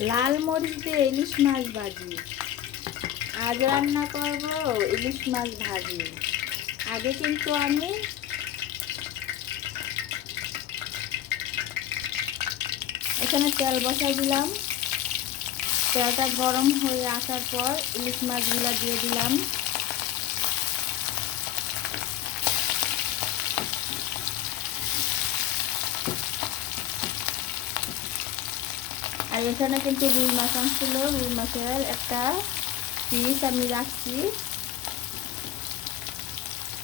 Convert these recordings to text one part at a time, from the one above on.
লাল মরিচ দিয়ে ইলিশ মাছ ভাজি। আজ রান্না করব ইলিশ মাছ ভাজি। আগে কিন্তু আমি এখানে তেল বসাই দিলাম। তেলটা গরম হয়ে আসার পর ইলিশ মাছগুলো দিয়ে দিলাম। আর এখানে কিন্তু রুই মাছ আনছিল, রুই মাছের একটা পিস আমি রাখছি।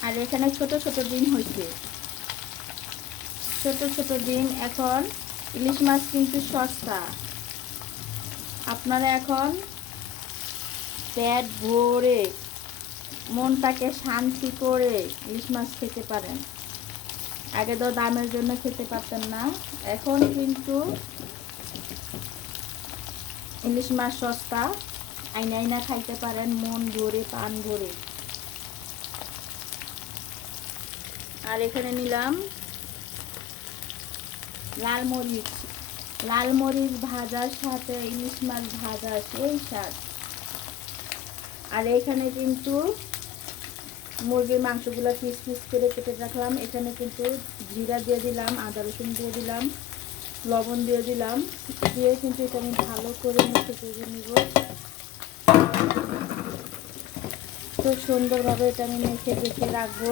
আর এখানে ছোট ছোট ডিম হয়েছে। ছোট ছোট ডিম, এখন ইলিশ মাছ কিন্তু সস্তা। আপনারা এখন পেট ভরে, মনটাকে শান্তি করে ইলিশ মাছ খেতে পারেন। আগে তো দামের জন্য খেতে পারতেন না, এখন কিন্তু ইলিশ মাছ সস্তা, আইনা আইনা খাইতে পারেন, মন ভরে, পান ভরে। আর এখানে নিলাম লাল মরিচ। লাল মরিচ ভাজার সাথে ইলিশ মাছ ভাজা সেই স্বাদ। আর এখানে কিন্তু মুরগির মাংসগুলো পিস পিস করে কেটে রাখলাম। এখানে কিন্তু জিরা দিয়ে দিলাম, আদা রসুন দিয়ে দিলাম। লবণ দিয়ে দিলাম। দিয়ে কিন্তু এটা আমি ভালো করে মুখে ভেজে নিব। খুব সুন্দরভাবে এটা আমি মেখে রেখে রাখব।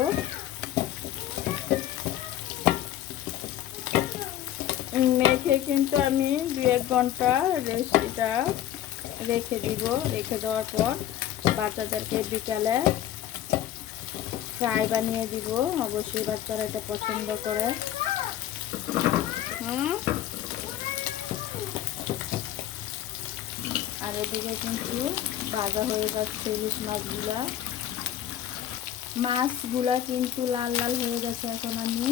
মেখে কিন্তু আমি দু এক ঘণ্টা রেসিটা রেখে দিব। রেখে দেওয়ার পর বাচ্চাদেরকে বিকালে ফ্রাই বানিয়ে দিব। অবশ্যই বাচ্চারা এটা পছন্দ করে। হুম? আর এদিকে কিন্তু ভাজা হয়ে যাচ্ছে ইলিশ মাছগুলা। মাছগুলা কিন্তু লাল লাল হয়ে গেছে এখন আমি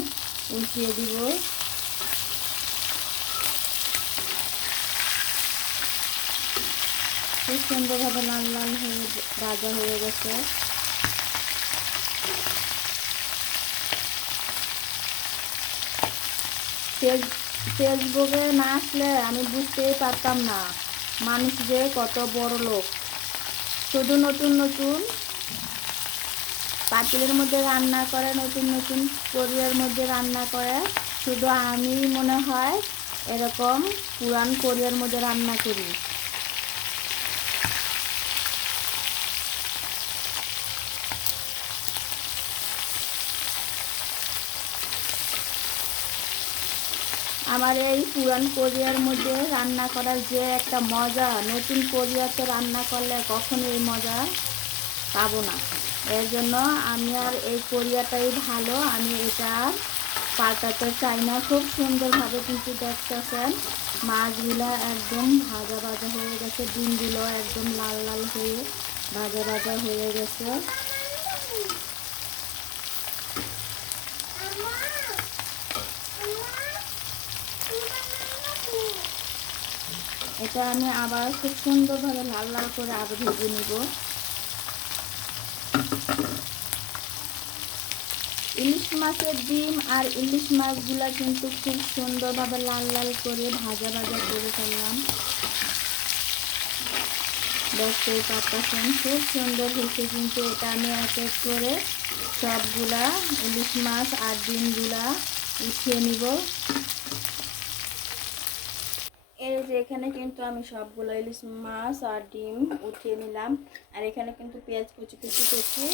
উল্টিয়ে দিব। খুব সুন্দরভাবে লাল লাল হয়ে ভাজা হয়ে গেছে। ফেসবুকে না আসলে আমি বুঝতেই পারতাম না মানুষ যে কত বড় লোক। শুধু নতুন নতুন পাতিলের মধ্যে রান্না করে, নতুন নতুন কোরিয়ার মধ্যে রান্না করে। শুধু আমি মনে হয় এরকম পুরান কোরিয়ার মধ্যে রান্না করি। আমার এই পুরান কোরিয়ার মধ্যে রান্না করার যে একটা মজা, নতুন কোরিয়াতে রান্না করলে কখনো এই মজা পাবো না। এর জন্য আমি আর এই কোরিয়াটাই ভালো, আমি এটা পাল্টাতে চাই না। খুব সুন্দরভাবে কিন্তু দেখতেছেন, মাছগুলো একদম ভাজা ভাজা হয়ে গেছে, ডিমগুলো একদম লাল লাল হয়ে ভাজা ভাজা হয়ে গেছে। এটা আমি আবার খুব সুন্দরভাবে লাল লাল করে আরও ভেজে নিব। ইলিশ মাছের ডিম আর ইলিশ মাছগুলা কিন্তু খুব সুন্দরভাবে লাল লাল করে ভাজা ভাজা করে ফেললাম। দেখতেই পাচ্ছেন, খুব সুন্দর হয়েছে কিন্তু এটা আমি এক এক করে সবগুলা ইলিশ মাছ আর ডিমগুলা উঠিয়ে নিব। এই যে এখানে কিন্তু আমি সবগুলো ইলিশ মাছ আর ডিম উঠিয়ে নিলাম। আর এখানে কিন্তু পেঁয়াজ কুচি কুচি করছি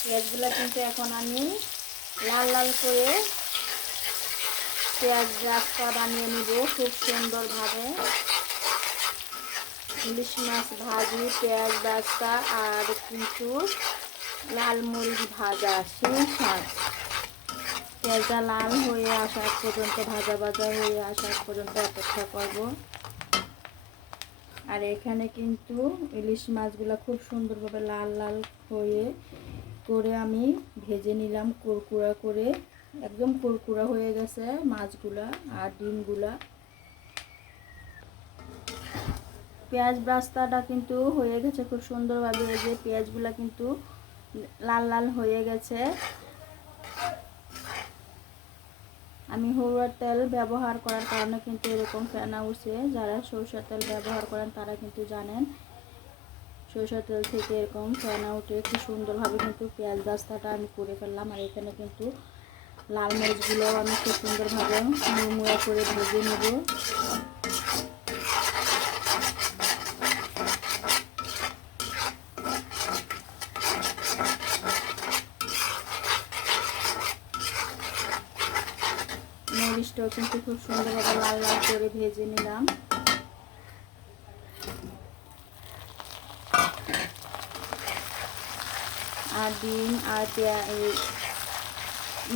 পেঁয়াজগুলো কিন্তু এখন আমি লাল লাল করে পেঁয়াজ রাস্তা বানিয়ে নিব খুব সুন্দরভাবে। ইলিশ মাছ ভাজি, পেঁয়াজ রাস্তা আর কিন্তু লাল মরিচ ভাজা সেই শাক। পেঁয়াজটা লাল হয়ে আসা পর্যন্ত, ভাজা ভাজা হয়ে আসা পর্যন্ত অপেক্ষা করব। আর এখানে কিন্তু ইলিশ মাছগুলো খুব সুন্দরভাবে লাল লাল হয়ে করে আমি ভেজে নিলাম কুরকুরা করে। একদম কুরকুরা হয়ে গেছে মাছগুলা আর ডিমগুলা। পেঁয়াজ ব্রাস্তাটা কিন্তু হয়ে গেছে খুব সুন্দরভাবে যে পেঁয়াজগুলা কিন্তু লাল লাল হয়ে গেছে। আমি হরুয়ার তেল ব্যবহার করার কারণে কিন্তু এরকম ফেনা উঠছে। যারা সরষের তেল ব্যবহার করেন, তারা কিন্তু জানেন সরষের তেল থেকে এরকম ফেনা উঠে একটু সুন্দরভাবে কিন্তু পেঁয়াজ দাস্তাটা আমি করে ফেললাম। আর এখানে কিন্তু লাল মরিচগুলো আমি খুব সুন্দরভাবে মুড়ে করে ভেজে নেব। মরিচটাও কিন্তু খুব সুন্দরভাবে লাল লাল করে ভেজে নিলাম। আর ডিম আর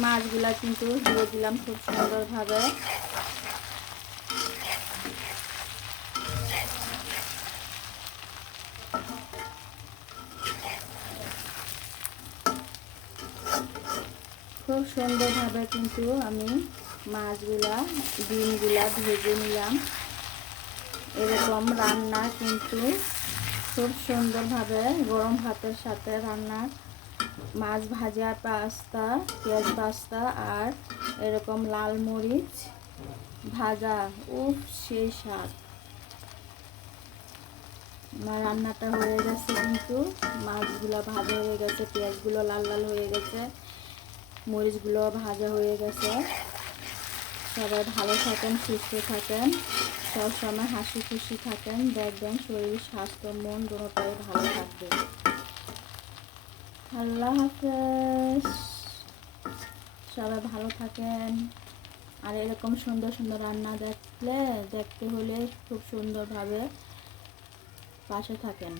মাছগুলা কিন্তু দিয়ে দিলাম খুব সুন্দরভাবে। খুব সুন্দরভাবে কিন্তু আমি মাছগুলা, ডিমগুলা ভেজে নিলাম। এরকম রান্না কিন্তু খুব সুন্দরভাবে গরম ভাতের সাথে রান্না। মাছ ভাজা, পাস্তা, পেঁয়াজ পাস্তা আর এরকম লাল মরিচ ভাজা। উফ সেই স্বাদ। আমার রান্নাটা হয়ে গেছে কিন্তু। মাছগুলো ভাজা হয়ে গেছে, পেঁয়াজগুলো লাল লাল হয়ে গেছে, মরিচগুলো ভাজা হয়ে গেছে। সবাই ভালো থাকেন, সুস্থ থাকেন, সবসময় হাসি খুশি থাকেন। দেখবেন শরীর, স্বাস্থ্য, মন দুটোটাই ভালো থাকবে। আল্লাহ হাফেজ। সবাই ভালো থাকেন। আর এরকম সুন্দর সুন্দর রান্না দেখলে, দেখতে হলে খুব সুন্দরভাবে পাশে থাকেন।